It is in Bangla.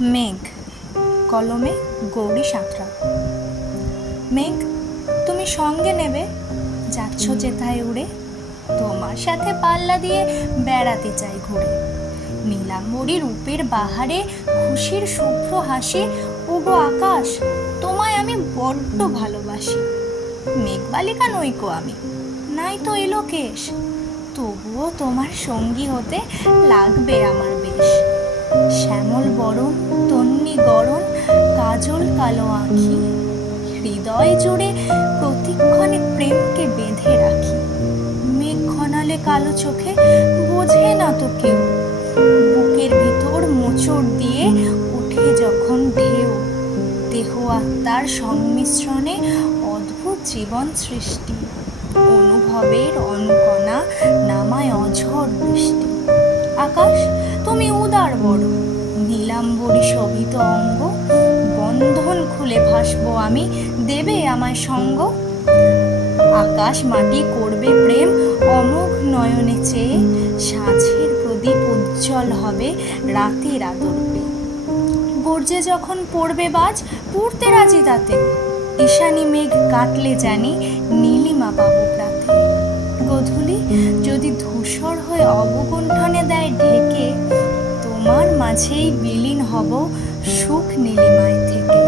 মেঘ, কলমে গৌরী সাঁতরা। মেঘ, তুমি সঙ্গে নেবে, যাচ্ছ যেথায় উড়ে, তোমার সাথে পাল্লা দিয়ে বেড়াতে চাই ঘুরে। নীলাম্বরী রূপের বাহারে খুশির শুভ্র হাসি, ওগো আকাশ, তোমায় আমি বড্ড ভালোবাসি। মেঘবালিকা নইকো আমি, নাই তো এলো কেশ, তবুও তোমার সঙ্গী হতে লাগবে আমার বেশ। শ্যামল বরণ, তন্নি গরণ, কাজল কালো আঁখি, হৃদয় জুড়ে প্রতিক্ষণে প্রেমকে বেঁধে রাখি। মেঘ ঘনালে কালো চোখে, বোঝে না তো কেউ, বুকের ভিতর মোচড় দিয়ে ওঠে যখন ঢেউ। দেহ আত্মার সংমিশ্রণে অদ্ভুত জীবন সৃষ্টি, অনুভবের অনুকণা নামায় অঝড় বৃষ্টি। আকাশ, তুমি উদার বড়, নীলাম্বরী শোভিত অঙ্গ, বন্ধন খুলে ভাসবো আমি, দেবে আমায় সঙ্গ। আকাশ মাটি করবে প্রেম অমোঘ নয়নে চেয়ে, সাঁঝের প্রদীপ উজ্জ্বল হবে রাতের আদর পেয়ে। গর্জে যখন পড়বে বাজ, পুড়তে রাজি তাতে, ঈশানী মেঘ কাটলে জানি নীলিমা পাবো রাতে। গধূলি যদি ধূসর হয়ে অবগুণ্ঠনে দেয় ঢেকে, তোমার মাঝেই বিলীন হব সুখ নীলিমায় থেকে।